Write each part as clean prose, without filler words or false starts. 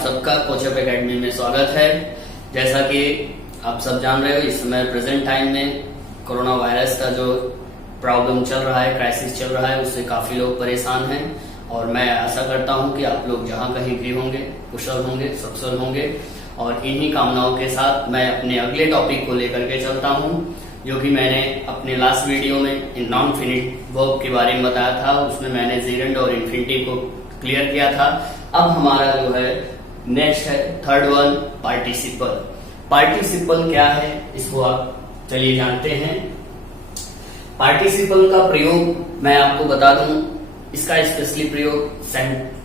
सबका कोचअप एकेडमी में स्वागत है। जैसा कि आप सब जान रहे हो, इस समय प्रेजेंट टाइम में कोरोना वायरस का जो प्रॉब्लम चल रहा है, क्राइसिस चल रहा है, उससे काफी लोग परेशान हैं और मैं आशा करता हूं कि आप लोग जहां कहीं भी होंगे कुशल होंगे, सकुशल होंगे। और इन्हीं कामनाओं के साथ मैं अपने अगले टॉपिक को लेकर के चलता हूं, जो कि मैंने अपने लास्ट वीडियो में नॉन फिनिट वर्ब के बारे में बताया था। उसमें मैंने जेरेंड और इन्फिनिटिव को क्लियर किया था। अब हमारा जो है नेक्स्ट है थर्ड वन, पार्टिसिपल। पार्टिसिपल क्या है, इसको आप चलिए जानते हैं। पार्टिसिपल का प्रयोग मैं आपको बता दूं, इसका स्पेशली प्रयोग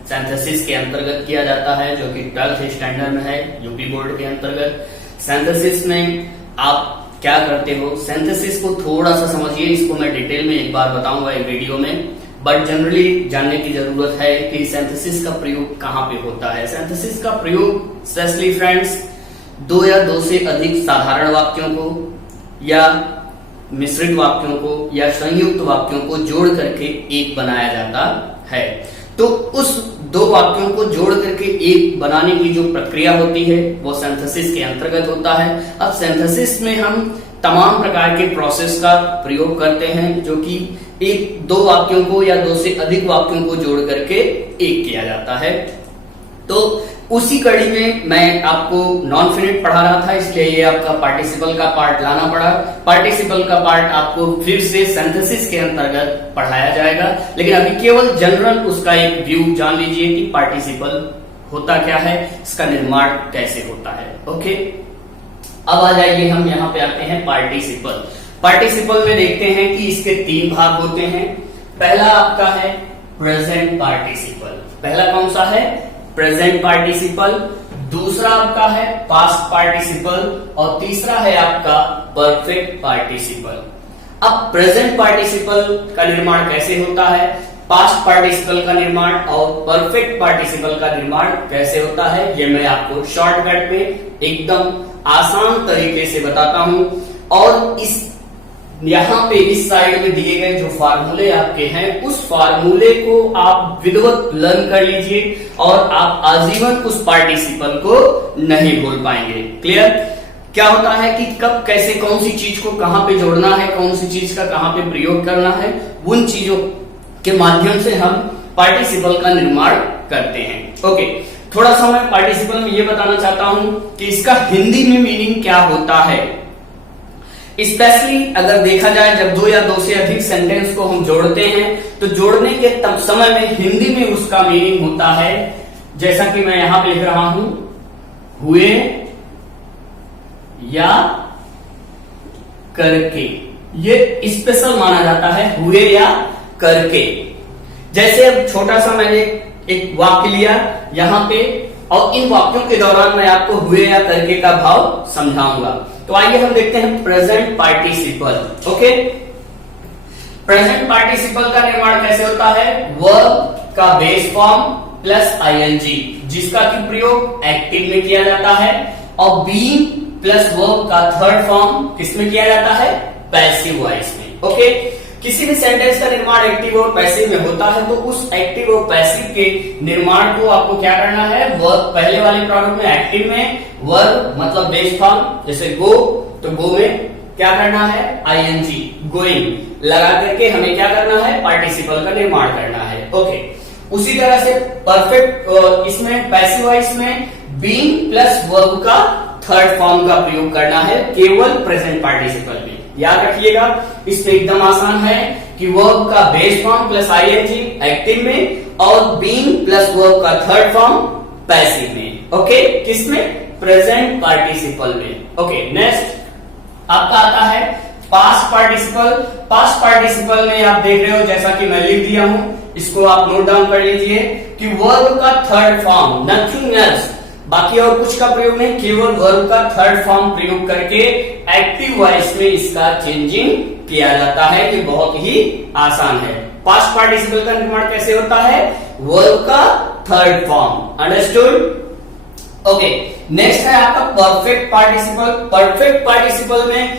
सिंथेसिस के अंतर्गत किया जाता है, जो कि 12th स्टैंडर्ड में है यूपी बोर्ड के अंतर्गत। सिंथेसिस में आप क्या करते हो, सिंथेसिस को थोड़ा सा समझिए, इसको मैं डिटेल में एक बार बताऊंगा एक वीडियो में, बट जनरली जानने की जरूरत है कि सिंथेसिस का प्रयोग कहां पे होता है। सिंथेसिस का प्रयोग स्पेशली फ्रेंड्स, दो या दो से अधिक साधारण वाक्यों को या मिश्रित वाक्यों को या संयुक्त वाक्यों को जोड़ करके एक बनाया जाता है। तो उस दो वाक्यों को जोड़ करके एक बनाने की जो प्रक्रिया होती है वो सिंथेसिस के अंतर्गत होता है। अब सिंथेसिस में हम तमाम प्रकार के प्रोसेस का प्रयोग करते हैं, जो कि एक दो वाक्यों को या दो से अधिक वाक्यों को जोड़ करके एक किया जाता है। तो उसी कड़ी में मैं आपको नॉन फिनिट पढ़ा रहा था, इसलिए ये आपका पार्टिसिपल का पार्ट लाना पड़ा। पार्टिसिपल का पार्ट आपको फिर से सिंथेसिस के अंतर्गत पढ़ाया जाएगा, लेकिन अभी केवल जनरल उसका एक व्यू जान लीजिए कि पार्टिसिपल होता क्या है, इसका निर्माण कैसे होता है। ओके, अब आ जाइए, हम यहाँ पे आते हैं पार्टिसिपल। पार्टिसिपल में देखते हैं कि इसके तीन भाग होते हैं। पहला आपका है प्रेजेंट पार्टिसिपल। पहला कौन सा है? Present participle. दूसरा आपका है पास्ट पार्टिसिपल और तीसरा है आपका परफेक्ट पार्टिसिपल। अब प्रेजेंट पार्टिसिपल का निर्माण कैसे होता है, पास्ट पार्टिसिपल का निर्माण और परफेक्ट पार्टिसिपल का निर्माण कैसे होता है, ये मैं आपको शॉर्टकट में एकदम आसान तरीके से बताता हूं। और इस यहाँ पे इस साइड में दिए गए जो फार्मूले आपके हैं, उस फार्मूले को आप विधिवत लर्न कर लीजिए और आप आजीवन उस पार्टिसिपल को नहीं भूल पाएंगे। क्लियर? क्या होता है कि कब कैसे कौन सी चीज को कहां पे जोड़ना है, कौन सी चीज का कहां पे प्रयोग करना है, उन चीजों के माध्यम से हम पार्टिसिपल का निर्माण करते हैं। ओके, थोड़ा सा मैं पार्टिसिपल में ये बताना चाहता हूं कि इसका हिंदी में मीनिंग क्या होता है। स्पेशली अगर देखा जाए, जब दो या दो से अधिक सेंटेंस को हम जोड़ते हैं तो जोड़ने के समय में हिंदी में उसका मीनिंग होता है, जैसा कि मैं यहां पे लिख रहा हूं, हुए या करके। ये स्पेशल माना जाता है, हुए या करके। जैसे अब छोटा सा मैंने एक वाक्य लिया यहां पे, और इन वाक्यों के दौरान मैं आपको हुए या करके का भाव समझाऊंगा। तो आइए हम देखते हैं present participle. Okay, present participle का निर्माण कैसे होता है? वर्ब का बेस फॉर्म प्लस आईएनजी, जिसका कि प्रयोग एक्टिव में किया जाता है, और बीइंग प्लस वर्ब का थर्ड फॉर्म किसमें किया जाता है? पैसिव वॉइस में। ओके, किसी भी सेंटेंस का निर्माण एक्टिव और पैसिव में होता है, तो उस एक्टिव और पैसिव के निर्माण को आपको क्या करना है? वर्ब पहले वाले प्रॉब्लम में एक्टिव में वर्ब मतलब बेस फॉर्म, जैसे गो, तो गो में क्या करना है? आईएनजी, गोइंग लगा करके हमें क्या करना है? पार्टिसिपल का निर्माण करना है। ओके, उसी तरह से परफेक्ट इसमें पैसिव वॉइस में बीइंग प्लस वर्ब का थर्ड फॉर्म का प्रयोग करना है केवल प्रेजेंट पार्टिसिपल में। याद रखिएगा, इसमें एकदम आसान है कि वर्ब का base form plus ING active में और बीइंग प्लस वर्ब का थर्ड फॉर्म पैसिव में। ओके, किसमें? प्रेजेंट पार्टिसिपल में। ओके, नेक्स्ट आपका आता है पास्ट पार्टिसिपल। पास्ट पार्टिसिपल में आप देख रहे हो, जैसा कि मैं लिख दिया हूं, इसको आप नोट डाउन कर लीजिए कि वर्ब का थर्ड फॉर्म, नथिंग एल्स, बाकी और कुछ का प्रयोग नहीं, केवल वर्ब का थर्ड फॉर्म प्रयोग करके एक्टिव वॉइस में इसका चेंजिंग किया जाता है। ये बहुत ही आसान है। पास्ट पार्टिसिपल का निर्माण कैसे होता है? वर्ब का third form. Understood? Okay, next है आपका परफेक्ट पार्टिसिपल। परफेक्ट पार्टिसिपल में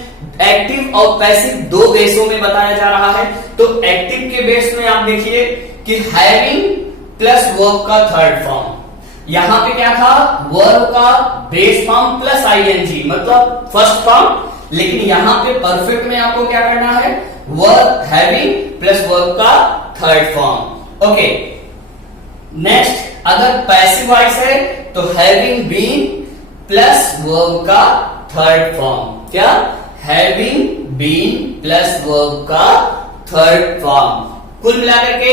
एक्टिव और पैसिव दो बेसों में बताया जा रहा है। तो एक्टिव के बेस में आप देखिए कि हैविंग प्लस वर्ब का थर्ड फॉर्म, यहां पे क्या था, वर्ब का बेस फॉर्म प्लस आईएनजी मतलब फर्स्ट फॉर्म, लेकिन यहां पे परफेक्ट में आपको क्या करना है, वर्ब हैविंग प्लस वर्ब का थर्ड फॉर्म। ओके, नेक्स्ट अगर पैसिव वॉइस है तो हैविंग बीन प्लस वर्ब का थर्ड फॉर्म, क्या, हैविंग बीन प्लस वर्ब का थर्ड फॉर्म। कुल मिलाकर के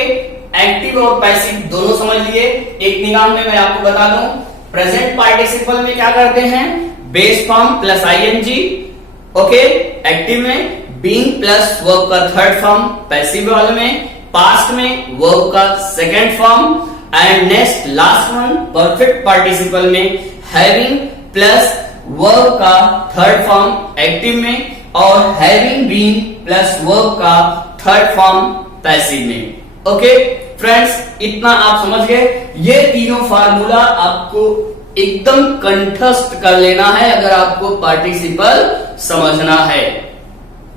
एक्टिव और पैसिव दोनों समझ लिए। एक निगाह में मैं आपको बता दूं, प्रेजेंट पार्टिसिपल में क्या करते हैं, base form plus ING, okay, active में बीइंग प्लस वर्ब का थर्ड फॉर्म, पैसिव वाले में पास्ट में वर्ब का second form, and next last one perfect participle में हैविंग प्लस वर्ब का थर्ड फॉर्म एक्टिव में, और हैविंग बीन प्लस वर्ब का थर्ड फॉर्म पैसिव में। ओके फ्रेंड्स, इतना आप समझ गए। ये तीनों फार्मूला आपको एकदम कंठस्थ कर लेना है अगर आपको पार्टिसिपल समझना है।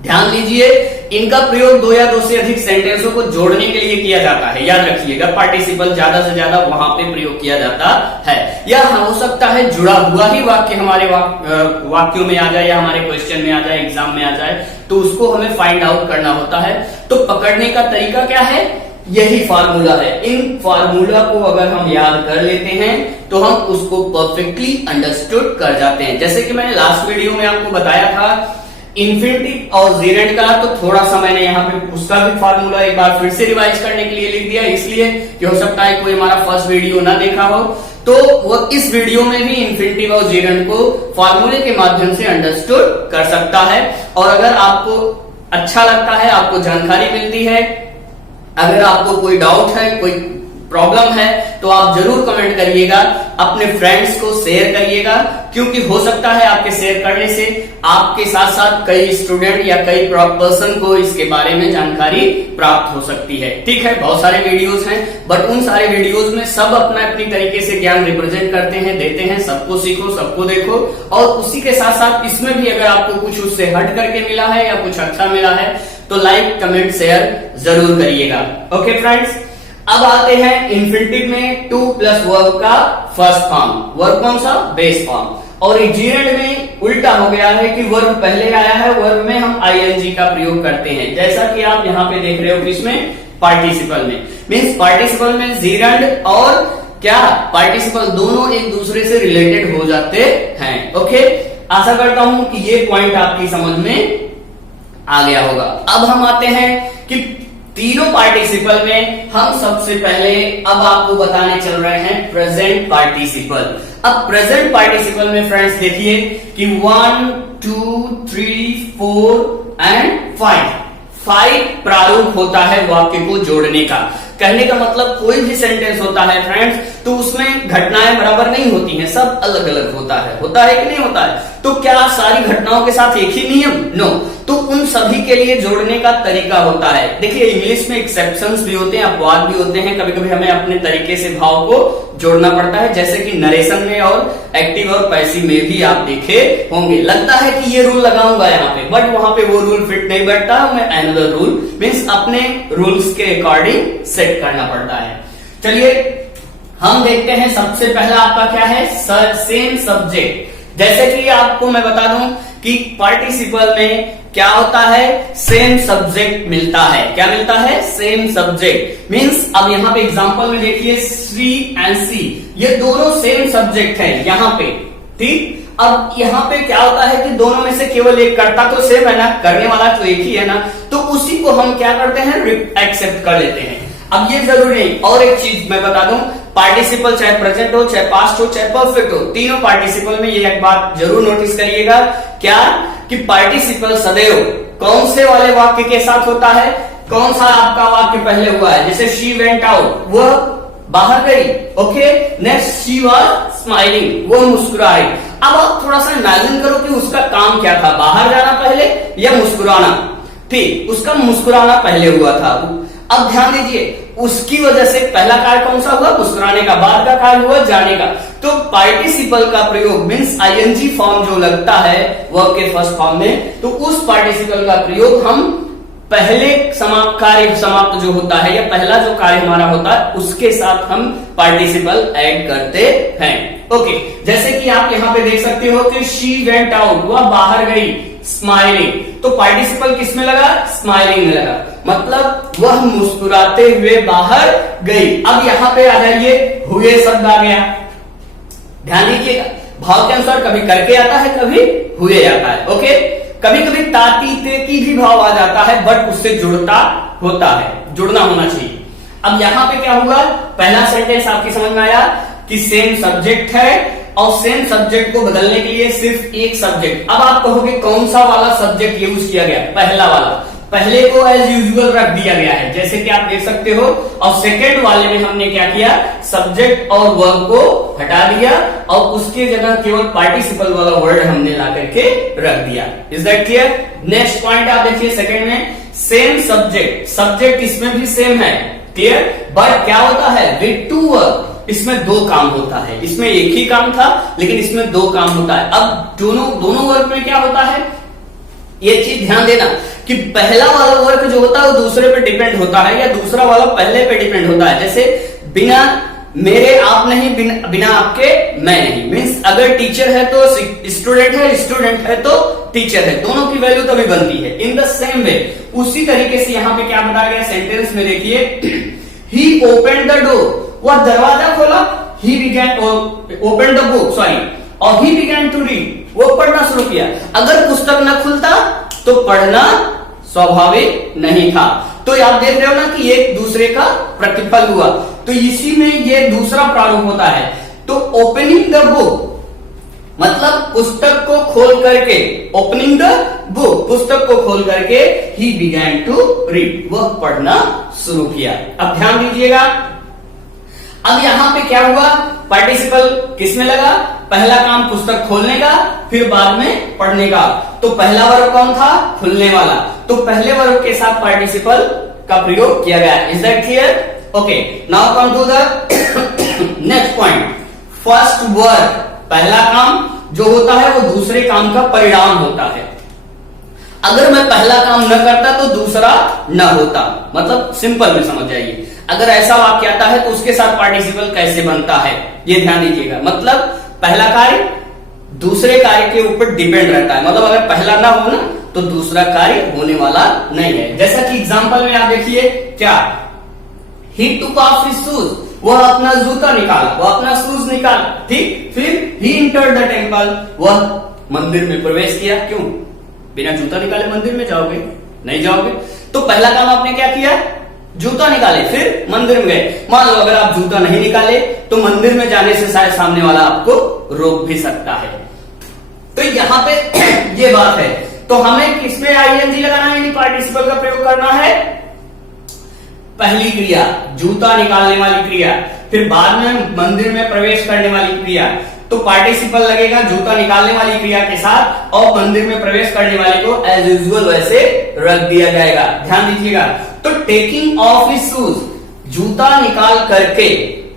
ध्यान दीजिए, इनका प्रयोग दो या दो से अधिक सेंटेंसों को जोड़ने के लिए किया जाता है। याद रखिएगा, पार्टिसिपल ज्यादा से ज्यादा वहां पे प्रयोग किया जाता है। या हो सकता है जुड़ा हुआ ही वाक्य हमारे वाक्यों में आ जाए, या हमारे क्वेश्चन में आ जाए, एग्जाम में आ जाए, तो उसको हमें फाइंड आउट करना होता है। तो पकड़ने का तरीका क्या है, यही फार्मूला है। इन फार्मूला को अगर हम याद कर लेते हैं तो हम उसको परफेक्टली अंडरस्टूड कर जाते हैं। जैसे कि मैंने लास्ट वीडियो में आपको बताया था इन्फिनिटिव और जेरेंट का, तो थोड़ा सा मैंने यहाँ पे उसका भी फार्मूला एक बार फिर से रिवाइज करने के लिए लिख दिया, इसलिए कि हो सकता है कोई हमारा फर्स्ट वीडियो ना देखा हो, तो वो इस वीडियो में भी इन्फिनिटिव और जेरेंट को फार्मूले के माध्यम से अंडरस्टूड कर सकता है। और अगर आपको अच्छा लगता है, आपको जानकारी मिलती है, अगर आपको कोई डाउट है, कोई प्रॉब्लम है, तो आप जरूर कमेंट करिएगा, अपने फ्रेंड्स को शेयर करिएगा, क्योंकि हो सकता है आपके शेयर करने से आपके साथ साथ कई स्टूडेंट या कई पर्सन को इसके बारे में जानकारी प्राप्त हो सकती है। ठीक है, बहुत सारे वीडियोस हैं, बट उन सारे वीडियोस में सब अपना अपनी तरीके से ज्ञान रिप्रेजेंट करते हैं, देते हैं। सबको सीखो, सबको देखो, और उसी के साथ साथ इसमें भी अगर आपको कुछ उससे हट करके मिला है या कुछ अच्छा मिला है तो लाइक, कमेंट, शेयर जरूर करिएगा। ओके फ्रेंड्स, अब आते हैं इन्फिनिटिव में टू प्लस वर्ब का फर्स्ट फॉर्म। वर्ब कौन सा, बेस फॉर्म। और जेरेंट में उल्टा हो गया है कि वर्ब पहले आया है, वर्ब में हम आईएनजी का प्रयोग करते हैं, जैसा कि आप यहाँ पे देख रहे हो किसमें, पार्टिसिपल में। मीन्स पार्टिसिपल में जेरेंट और क्या, पार्टिसिपल दोनों एक दूसरे से रिलेटेड हो जाते हैं। ओके, आशा करता हूं कि ये पॉइंट आपकी समझ में आ गया होगा। अब हम आते हैं कि तीनों पार्टिसिपल में हम सबसे पहले अब आपको बताने चल रहे हैं प्रेजेंट पार्टिसिपल। अब प्रेजेंट पार्टिसिपल में फ्रेंड्स देखिए कि 1 2 3 4 एंड 5 प्रारूप होता है वाक्य को जोड़ने का। कहने का मतलब कोई भी सेंटेंस होता है फ्रेंड्स, तो उसमें घटनाएं बराबर नहीं होती हैं, सब अलग अलग होता है कि नहीं होता है? तो क्या सारी घटनाओं के साथ एक ही नियम? नो। तो उन सभी के लिए जोड़ने का तरीका होता है। देखिए, इंग्लिश में एक्सेप्शंस भी होते हैं, अपवाद भी होते हैं, कभी कभी हमें अपने तरीके से भाव को जोड़ना पड़ता है, जैसे कि नरेशन में और एक्टिव और पैसिव में भी आप देखे होंगे। लगता है कि ये रूल लगाऊंगा यहाँ पे, बट वहां पे वो रूल फिट नहीं बैठता, मैं अनदर रूल मीन्स अपने रूल्स के अकॉर्डिंग सेट करना पड़ता है। चलिए हम देखते हैं, सबसे पहला आपका क्या है, सेम सब्जेक्ट। जैसे कि आपको मैं बता दूं कि पार्टिसिपल में क्या होता है, सेम सब्जेक्ट मिलता है। क्या मिलता है, सेम सब्जेक्ट। मींस अब यहाँ पे एग्जांपल में देखिए, सी एंड सी, ये दोनों सेम सब्जेक्ट है यहाँ पे। ठीक, अब यहाँ पे क्या होता है कि दोनों में से केवल एक कर्ता तो सेम है ना, करने वाला तो एक ही है ना, तो उसी को हम क्या करते हैं, एक्सेप्ट कर लेते हैं। अब ये जरूरी नहीं। और एक चीज मैं बता दूं, पार्टिसिपल चाहे प्रेजेंट हो, चाहे पास्ट हो, चाहे परफेक्ट हो, तीनों पार्टिसिपल में ये एक बात जरूर नोटिस करिएगा, क्या, कि पार्टिसिपल सदैव कौन से वाले वाक्य के साथ होता है, कौन सा आपका वाक्य पहले हुआ है। जैसे शी वेंट आउट, वह बाहर गई। Okay, next she was smiling, वो मुस्कुरा रही। अब आप थोड़ा सा इमेजिन करो कि उसका काम क्या था, बाहर जाना पहले या मुस्कुराना। ठीक, उसका मुस्कुराना पहले हुआ था। अब ध्यान दीजिए, उसकी वजह से पहला कार्य कौन सा हुआ, मुस्कुराने का, बाद का कार्य हुआ जाने का। तो पार्टिसिपल का प्रयोग मीन्स आईएनजी फॉर्म जो लगता है वर्ब के फर्स्ट फॉर्म में, तो उस पार्टिसिपल का प्रयोग हम पहले कार्य समाप्त जो होता है या पहला जो कार्य हमारा होता है उसके साथ हम पार्टिसिपल ऐड करते हैं। ओके, जैसे कि आप यहाँ पे देख सकते हो कि शी वेंट आउट, वह बाहर गई, स्माइलिंग, तो पार्टिसिपल किस में लगा? स्माइलिंग में लगा, मतलब वह मुस्कुराते हुए बाहर गई। अब यहाँ पे आ जाइए, हुए शब्द आ गया। ध्यान दीजिएगा, भाव के अनुसार कभी करके आता है, कभी हुए आता है। ओके, कभी कभी ताती ते की भी भाव आ जाता है, बट उससे जुड़ता होता है, जुड़ना होना चाहिए। अब यहाँ पे क्या हुआ? पहला सेंटेंस आपकी समझ में आया कि सेम सब्जेक्ट है और सेम सब्जेक्ट को बदलने के लिए सिर्फ एक सब्जेक्ट। अब आप कहोगे कौन सा वाला सब्जेक्ट यूज किया गया? पहला वाला, पहले को एज यूजुअल रख दिया गया है, जैसे कि आप देख सकते हो। और सेकेंड वाले में हमने क्या किया? सब्जेक्ट और वर्ब को हटा दिया और उसके जगह केवल पार्टिसिपल वाला वर्ड हमने ला करके रख दिया। Is that clear? Next point आप देखिए सेकेंड में, सेम सब्जेक्ट, सब्जेक्ट इसमें भी सेम है, क्लियर, बट क्या होता है? विद टू वर्ब, इसमें दो काम होता है। इसमें एक ही काम था लेकिन इसमें दो काम होता है। अब दोनों वर्ग में क्या होता है, ये चीज ध्यान देना कि पहला वाला वर्ग जो होता है वो दूसरे पे डिपेंड होता है या दूसरा वाला पहले पे डिपेंड होता है। जैसे बिना मेरे आप नहीं, बिना आपके मैं नहीं, मीन्स अगर टीचर है तो स्टूडेंट है, स्टूडेंट है तो टीचर है, दोनों की वैल्यू तभी बनती है। इन द सेम वे, उसी तरीके से यहाँ पे क्या बताया गया सेंटेंस में, देखिए ही ओपन द डोर, वह दरवाजा खोला, he began open the book, sorry, और ही बिगैन टू रीड, वो पढ़ना शुरू किया। अगर पुस्तक न खुलता तो पढ़ना स्वाभाविक नहीं था। तो आप देख रहे हो ना कि एक दूसरे का प्रतिफल हुआ, तो इसी में ये दूसरा प्रारूप होता है। तो ओपनिंग द बुक मतलब पुस्तक को खोल करके, ओपनिंग द बुक, पुस्तक को खोल करके, ही बिगैन टू रीड, वह पढ़ना शुरू किया। अब ध्यान दीजिएगा, अब यहां पे क्या हुआ? पार्टिसिपल किसमें लगा? पहला काम पुस्तक खोलने का, फिर बाद में पढ़ने का। तो पहला वर्ब कौन था? खुलने वाला, तो पहले वर्ब के साथ पार्टिसिपल का प्रयोग किया गया। Is that clear? Okay, now come to the next point, first verb, पहला काम जो होता है वो दूसरे काम का परिणाम होता है। अगर मैं पहला काम न करता तो दूसरा न होता, मतलब सिंपल में समझ जाइए। अगर ऐसा वाक्य आता है तो उसके साथ पार्टिसिपल कैसे बनता है, ये ध्यान दीजिएगा। मतलब पहला कार्य दूसरे कार्य के ऊपर डिपेंड रहता है, मतलब अगर पहला ना हो ना तो दूसरा कार्य होने वाला नहीं है। जैसा कि एग्जांपल में आप देखिए, क्या? ही टुक ऑफ हिज शूज, वह अपना जूता निकाला, वह अपना शूज निकाला, ठीक। फिर ही एंटर्ड द टेम्पल, वह मंदिर में प्रवेश किया। क्यों? बिना जूता निकाले मंदिर में जाओगे? नहीं जाओगे। तो पहला काम आपने क्या किया? जूता निकाले, फिर मंदिर में गए। मान लो अगर आप जूता नहीं निकाले तो मंदिर में जाने से शायद सामने वाला आपको रोक भी सकता है। तो यहाँ पे ये बात है, तो हमें किसमें आईएनजी लगाना है, यानी पार्टिसिपल का प्रयोग करना है? पहली क्रिया जूता निकालने वाली क्रिया, फिर बाद में मंदिर में प्रवेश करने वाली क्रिया, तो पार्टिसिपल लगेगा जूता निकालने वाली क्रिया के साथ और मंदिर में प्रवेश करने वाले को एज यूजुअल वैसे रख दिया जाएगा। ध्यान दीजिएगा। तो टेकिंग ऑफ हिज शूज, जूता निकाल करके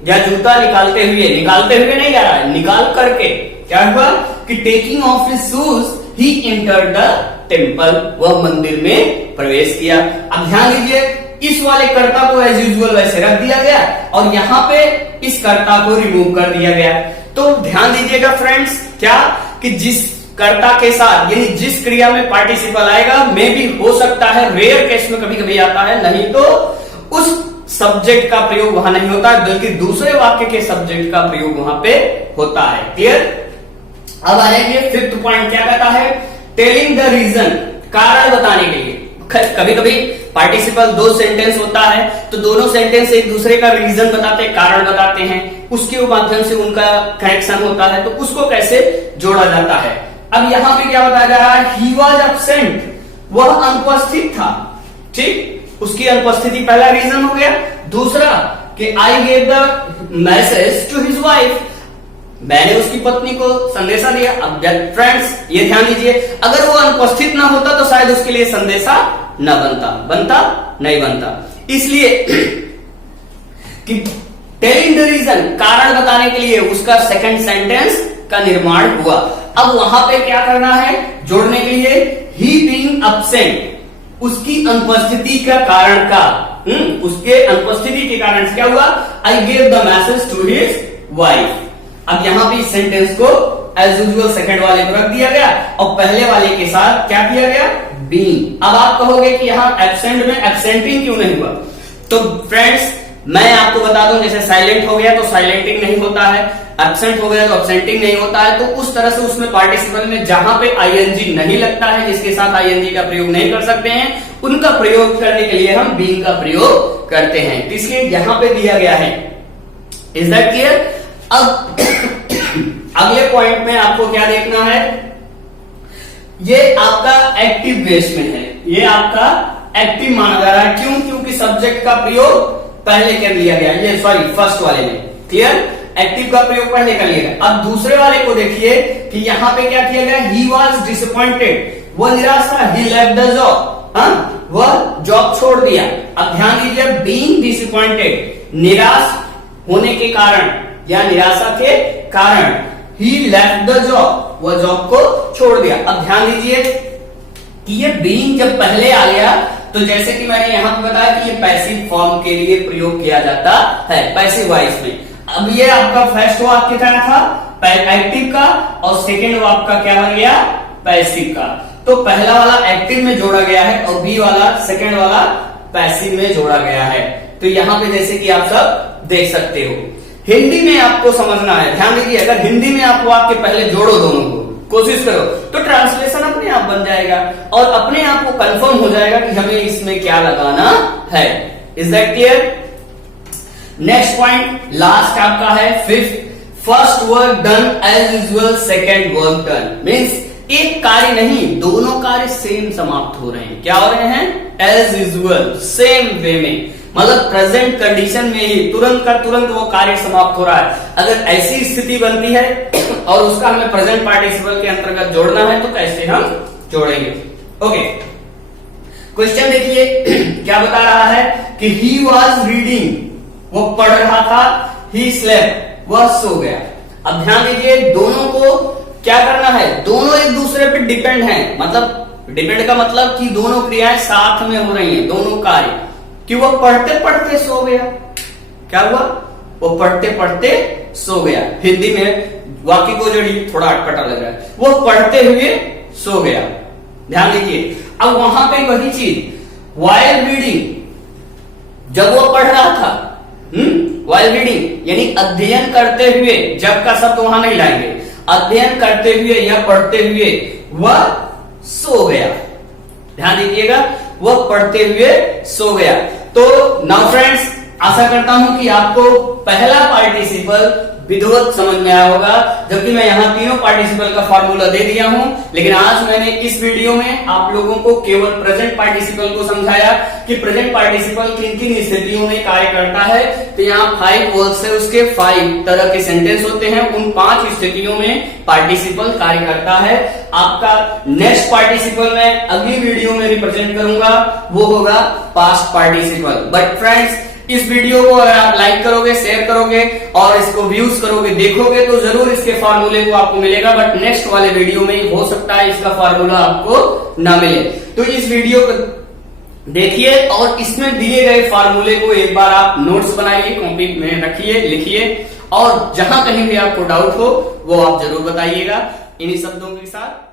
या जूता निकालते हुए नहीं जा रहा है, निकाल करके क्या हुआ कि taking of his shoes he entered the temple, वह मंदिर में प्रवेश किया। अब ध्यान दीजिए, इस वाले कर्ता को एज यूजुअल वैसे रख दिया गया और यहाँ पे इस कर्ता को रिमूव कर दिया गया। तो ध्यान दीजिएगा फ्रेंड्स, क्या कि जिस कर्ता के साथ यानी जिस क्रिया में पार्टिसिपल आएगा, मे भी हो सकता है रेयर केस में कभी कभी आता है, नहीं तो उस सब्जेक्ट का प्रयोग वहां नहीं होता है, बल्कि दूसरे वाक्य के सब्जेक्ट का प्रयोग वहां पे होता है। क्लियर? अब आएंगे फिफ्थ पॉइंट, क्या कहता है? टेलिंग द रीजन, कारण बताने के लिए। कभी कभी पार्टिसिपल दो सेंटेंस होता है तो दोनों सेंटेंस एक दूसरे का रीजन बताते हैं, कारण बताते हैं, उसके माध्यम से उनका कनेक्शन होता है, तो उसको कैसे जोड़ा जाता है। अब यहां पे क्या बताया जा रहा है? ही वॉज एब्सेंट, वह अनुपस्थित था, ठीक। उसकी अनुपस्थिति पहला रीजन हो गया। दूसरा कि I gave the message to his wife, मैंने उसकी पत्नी को संदेशा दिया। अब फ्रेंड्स ये ध्यान दीजिए, अगर वो अनुपस्थित ना होता तो शायद उसके लिए संदेशा न बनता नहीं बनता। इसलिए कि टेलिंग द रीजन, कारण बताने के लिए उसका सेकंड सेंटेंस का निर्माण हुआ। अब वहां पे क्या करना है जोड़ने के लिए? ही बीइंग एब्सेंट, उसकी अनुपस्थिति का कारण का उसके अनुपस्थिति के कारण से क्या हुआ, I gave the message to his wife. अब यहां पे इस सेंटेंस को एज यूजुअल सेकंड वाले को रख दिया गया और पहले वाले के साथ क्या किया गया, बीइंग। अब आप कहोगे कि यहां एब्सेंट में एब्सेंटिंग क्यों नहीं हुआ, तो फ्रेंड्स मैं आपको बता दूं, जैसे साइलेंट हो गया तो साइलेंटिंग नहीं होता है, एब्सेंट हो गया तो एब्सेंटिंग नहीं होता है, तो उस तरह से उसमें पार्टिसिपल में जहां पे आईएनजी नहीं लगता है, जिसके साथ आईएनजी का प्रयोग नहीं कर सकते हैं, उनका प्रयोग करने के लिए हम बीइंग का प्रयोग करते हैं। तो इसलिए यहां पे दिया गया है। Is that clear? अब अगले पॉइंट में आपको क्या देखना है, ये आपका एक्टिव बेस में है, ये आपका एक्टिव माना जा रहा है। क्यों? क्योंकि सब्जेक्ट का प्रयोग पहले कर लिया गया, ये सॉरी फर्स्ट वाले में। क्लियर? एक्टिव का प्रयोग पहले कर लिया गया। अब दूसरे वाले को देखिए कि यहां पे क्या किया गया, ही वॉज डिसअपॉइंटेड, वह निराश था, ही लेफ्ट द जॉब, वह जॉब छोड़ दिया। अब ध्यान दीजिए, बीइंग डिसअपॉइंटेड, निराश होने के कारण या निराशा के कारण, ही लेफ्ट द जॉब, वह जॉब को छोड़ दिया। अब ध्यान दीजिए कि ये बीइंग जब पहले आ गया तो जैसे कि मैंने यहां पे बताया कि ये पैसिव फॉर्म के लिए प्रयोग किया जाता है, पैसिव वॉइस में। अब ये आपका फर्स्ट वाक्य क्या था, एक्टिव का, और सेकेंड आपका क्या बन गया, पैसिव का। तो पहला वाला एक्टिव में जोड़ा गया है और बी वाला सेकेंड वाला पैसिव में जोड़ा गया है। तो यहां पे जैसे कि आप सब देख सकते हो, हिंदी में आपको समझना है, ध्यान दीजिए, अगर हिंदी में आप वाक्य पहले जोड़ो दोनों को, कोशिश करो, तो ट्रांसलेशन अपने आप बन जाएगा और अपने आप को कंफर्म हो जाएगा कि हमें इसमें क्या लगाना है। Is that clear? Next point last आपका है fifth, first work done as usual, second work done. Means एक कार्य नहीं, दोनों कार्य सेम समाप्त हो रहे हैं। क्या हो रहे हैं? एज यूजुअल, सेम वे में, मतलब प्रेजेंट कंडीशन में ही तुरंत का तुरंत वो कार्य समाप्त हो रहा है। अगर ऐसी स्थिति बनती है और उसका हमें प्रेजेंट पार्टिसिपल के अंतर्गत जोड़ना है तो कैसे हम जोड़ेंगे? ओके, क्वेश्चन देखिए क्या बता रहा है कि ही वॉज रीडिंग, वो पढ़ रहा था, ही स्लेप्ट, वह सो गया। अब ध्यान दीजिए, दोनों को क्या करना है, दोनों एक दूसरे पे डिपेंड हैं, मतलब डिपेंड का मतलब कि दोनों क्रियाएं साथ में हो रही हैं, दोनों कार्य। कि वो पढ़ते पढ़ते सो गया, क्या हुआ, वो पढ़ते पढ़ते सो गया। हिंदी में वाक्य को जोड़ी थोड़ा अटपटा लग रहा है, वो पढ़ते हुए सो गया। ध्यान दीजिए, अब वहां पे वही चीज, वाइल रीडिंग, जब वो पढ़ रहा था, वाइल रीडिंग यानी अध्ययन करते हुए, जब का शब्द वहां नहीं लाएंगे, अध्ययन करते हुए या पढ़ते हुए वह सो गया। ध्यान दीजिएगा, वह पढ़ते हुए सो गया। तो नाउ फ्रेंड्स, आशा करता हूं कि आपको पहला पार्टिसिपल विधिवत समझ में आया होगा, जबकि मैं यहाँ तीनों पार्टिसिपल का फॉर्मूला दे दिया हूं। लेकिन आज मैंने इस वीडियो में आप लोगों को केवल प्रेजेंट पार्टिसिपल को समझाया कि प्रेजेंट पार्टिसिपल किन किन स्थितियों में कार्य करता है। तो यहाँ 5 वर्ड्स है, उसके 5 तरह के सेंटेंस होते हैं, उन 5 स्थितियों में पार्टिसिपल कार्य करता है। आपका नेक्स्ट पार्टिसिपल मैं अगली वीडियो में रिप्रेजेंट करूंगा, वो होगा पास्ट पार्टिसिपल। बट फ्रेंड्स, इस वीडियो को अगर आप लाइक करोगे, शेयर करोगे और इसको व्यूज करोगे, देखोगे, तो जरूर इसके फार्मूले को आपको मिलेगा। बट नेक्स्ट वाले वीडियो में हो सकता है इसका फार्मूला आपको ना मिले। तो इस वीडियो को देखिए और इसमें दिए गए फार्मूले को एक बार आप नोट्स बनाइए, कॉपी में रखिए, लिखिए, और जहां कहीं भी आपको डाउट हो वो आप जरूर बताइएगा इन्हीं शब्दों के साथ।